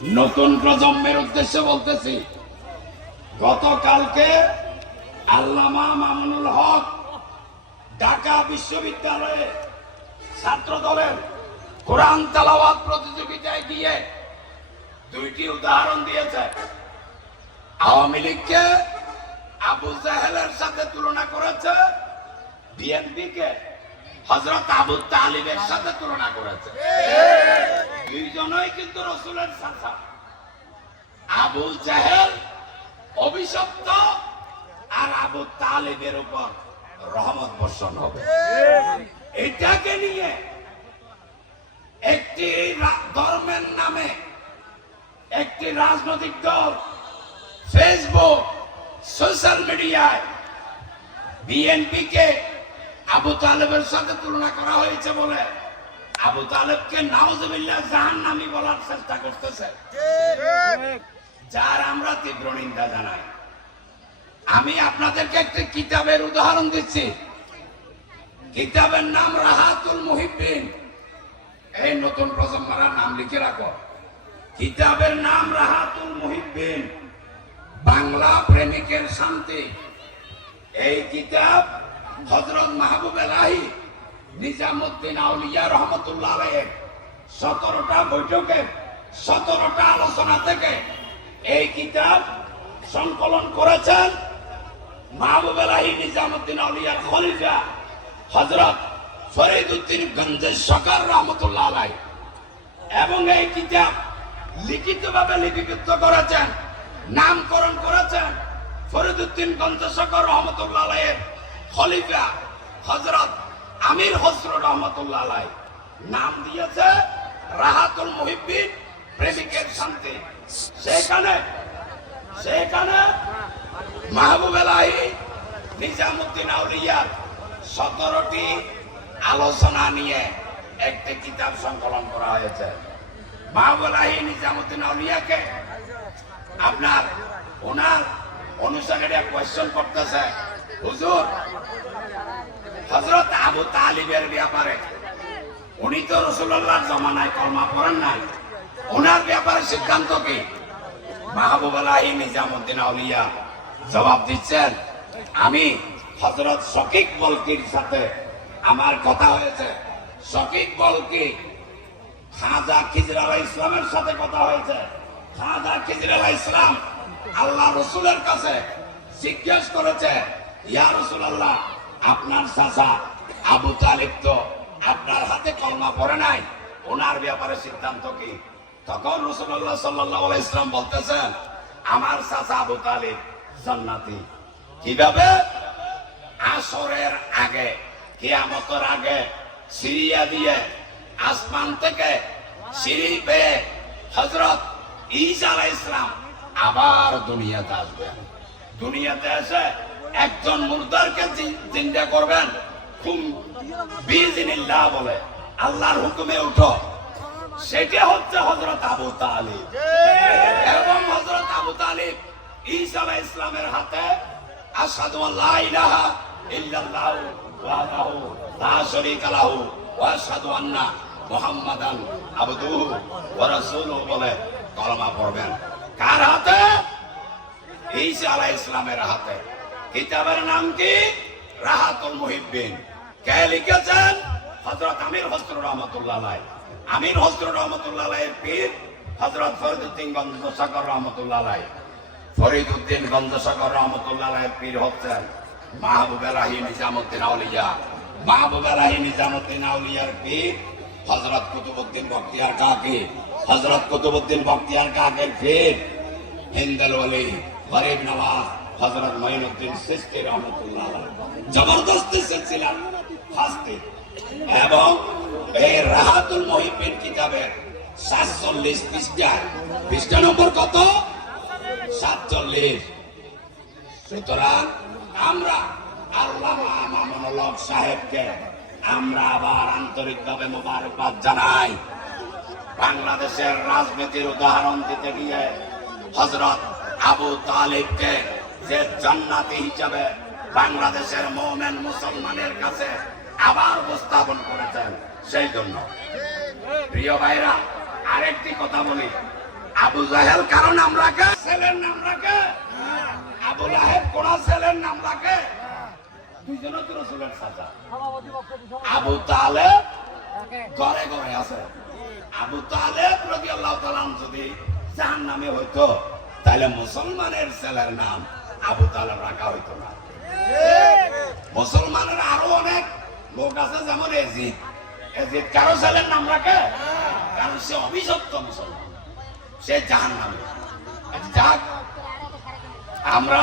নতুন প্রজন্মের উদ্দেশ্যে বলতেছি, গতকালকে আল্লামা মামুনুল হক ঢাকা বিশ্ববিদ্যালয়ে ছাত্র দলের কোরআন তেলাওয়াত প্রতিযোগিতায় গিয়ে দুইটি উদাহরণ দিয়েছে। আওয়ামী লীগকে আবু জাহেলের সাথে তুলনা করেছে, বিএনপিকে হযরত আবু তালিবের সাথে তুলনা করেছে। দুইজনই কিন্তু রাসূলের চাচা। আবু জাহেল অভিশপ্ত, আর আবু তালিবের উপর রহমত বর্ষণ হবে। এটাকে নিয়ে একটি ধর্মের নামে একটি রাজনৈতিক দল ফেসবুক, সোশ্যাল মিডিয়ায় বিএনপিকে আবু তালেবের সাথে তুলনা করা হয়েছে বলে আবু তালেবকে নাউজুবিল্লাহ জাহান্নামী বলার চেষ্টা করতেছে, যার আমরা তীব্র নিন্দা জানাই। আমি আপনাদেরকে একটি কিতাবের উদাহরণ দিচ্ছি। কিতাবের নাম রাহাতুল মুহিব্বিন। এই নতুন প্রজন্মরা নাম লিখে রাখো। কিতাবের নাম রাহাতুল মুহিব্বিন, বাংলা প্রেমিকের শান্তি। এই কিতাব হযরত মাহবুব এলাহি নিজামুদ্দিন আউলিয়া রহমতুল্লাহ আলাইহির 17টা বৈঠকের 17টা আলোচনা থেকে এই কিতাব সংকলন করেছেন মাহবুব এলাহি নিজামুদ্দিন আউলিয়ার খলিফা হযরত ফরিদউদ্দিন গঞ্জে সরকার রহমতুল্লাহ আলাইহি, এবং এই কিতাব লিখিতভাবে লিপিবদ্ধ করেছেন, নামকরণ করেছেন ফরিদউদ্দিন গঞ্জে সরকার রহমতুল্লাহ আলাইহির খলিফা হযরত আমির খসরু রহমতুল্লাহ আলাইহি। নাম দিয়েছে রাহাতুল মুহিব্বিন, প্রেমিকের শান্তি। সেখানে মাহবুব এলাহি নিজামুদ্দিন আউলিয়ার 17টি আলোচনা নিয়ে একটি কিতাব সংকলন করা হয়েছে। মাহবুব এলাহি নিজামুদ্দিন আউলিয়াকে আপনার ওনার অনুসারীরা কোয়েশ্চন করতেছে, হুজুর হযরত আবু তালিবের ব্যাপারে, উনি তো রাসূলুল্লাহর জামানায় কলমা পড়েন নাই, ওনার ব্যাপারে সিদ্ধান্ত কি? মাহবুব এলাহি নিজামুদ্দিন আউলিয়া জবাব দিচ্ছেন, আমি হযরত শকিক বলকির সাথে আমার কথা হয়েছে। শকিক বলকি খাজা খিজর আলাইহিস ইসলামের সাথে কথা হয়েছে। খাজা খিজর আলাইহিস ইসলাম আল্লাহ রাসূলের কাছে জিজ্ঞেস করেছে, ইয়া রাসূলুল্লাহ, আপনার চাচা আবু তালিব তো আপনার হাতে কলমা পড়ে নাই, ওনার ব্যাপারে সিদ্ধান্ত কি? তখন রাসূলুল্লাহ সাল্লাল্লাহু আলাইহি ওয়াসাল্লাম বলতেছেন, আমার চাচা আবু তালিব জান্নাতি। কিভাবে? আসরের আগে, কিয়ামতের আগে সিরিয়া দিয়ে আসমান থেকে সিঁড়ি পেয়ে হযরত ঈসা আলাইহিস সালাম আবার দুনিয়াতে আসবেন। দুনিয়াতে এসে একজন মুর্দারকে জিন্দা করবেন, বিইজনিল্লাহ বলে, আল্লাহর হুকুমে উঠো। সেটা হচ্ছে হযরত আবু তালিব। এবং হযরত আবু তালিব ঈসা আলাইহিস সালামের হাতে আশহাদু আল্লা ইলাহা ইল্লাল্লাহু ওয়াহদাহু লা শারীকা লাহু ওয়া আশহাদু আন্না মুহাম্মাদান আবদুহু ওয়া রাসূলুহু বলে কলমা পড়বেন। কার হাতে? ঈসা আলাইহিস সালামের হাতে। কিতাবের নাম কি? রাহাতুল মুহিব্বিন। কে লিখেছেন? হযরত আমির খসরু রহমাতুল্লাহ আলাইহি। আমির খসরু রহমাতুল্লাহ আলাইহির পীর হযরত ফরিদউদ্দিন গঞ্জ সরকার রহমাতুল্লাহ আলাইহি। ফরিদউদ্দিন গঞ্জ সরকার রহমাতুল্লাহ আলাইহির পীর হচ্ছেন মাহবুব এলাহি নিজামুদ্দিন আউলিয়া। মাহবুব এলাহি নিজামুদ্দিন আউলিয়ার পীর হযরত কুতুবউদ্দিন বখতিয়ার কাকি। হযরত কুতুবউদ্দিন বখতিয়ার কাকির পীর হিন্দাল ওলি গরিব নওয়াজ হযরত মঈনুদ্দিন চিশতি রহমাতুল্লাহ আলাইহি। জবরদস্ত সিলসিলা হাসতে। এবং এই রাহাতুল মুহিব্বিন কিতাবের 47 পৃষ্ঠা, পৃষ্ঠা নম্বর কত? 47। সুতরাং আমরা আল্লামা মামুনুল হক সাহেবকে আমরা আবার আন্তরিকভাবে মোবারকবাদ জানাই। বাংলাদেশের রাজনীতির উদাহরণ দিতে গিয়ে হযরত আবু তালিবকে যে জান্নাতি হিসাবে বাংলাদেশের মুমিন মুসলমানের কাছে আবার উপস্থাপন করেছেন। সেই জন্য প্রিয় ভাইরা, আরেকটি কথা বলি, আবু জাহেল কারো নাম রাখে, ছেলের নাম রাখে। আবু লাহেব কোন ছেলের নাম রাখে? দুইজনই তো রাসূলের চাচা। আবু তালেব ঘরে ঘরে আছে। আবু তালেব রাদিয়াল্লাহু তাআলা যদি জাহান্নামে হইতো তাহলে মুসলমানের ছেলের নাম আবু তালেব রাখা হইতো না। মুসলমানের আরো অনেক লোক আছে, যেমন এজিদ। এজিদ কারো ছেলের নাম রাখে? কারণ সে অভিশপ্ত মুসলমান, সে জাহান্নামে। যাক আমরা